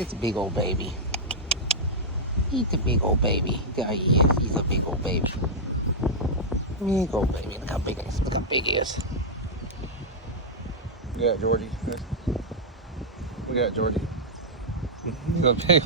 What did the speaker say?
It's a big old baby. He's a big old baby. There he is. He's a big old baby. Big old baby. Look how big he is. Look how big he is. Yeah, Georgie. We got Georgie. He's a big.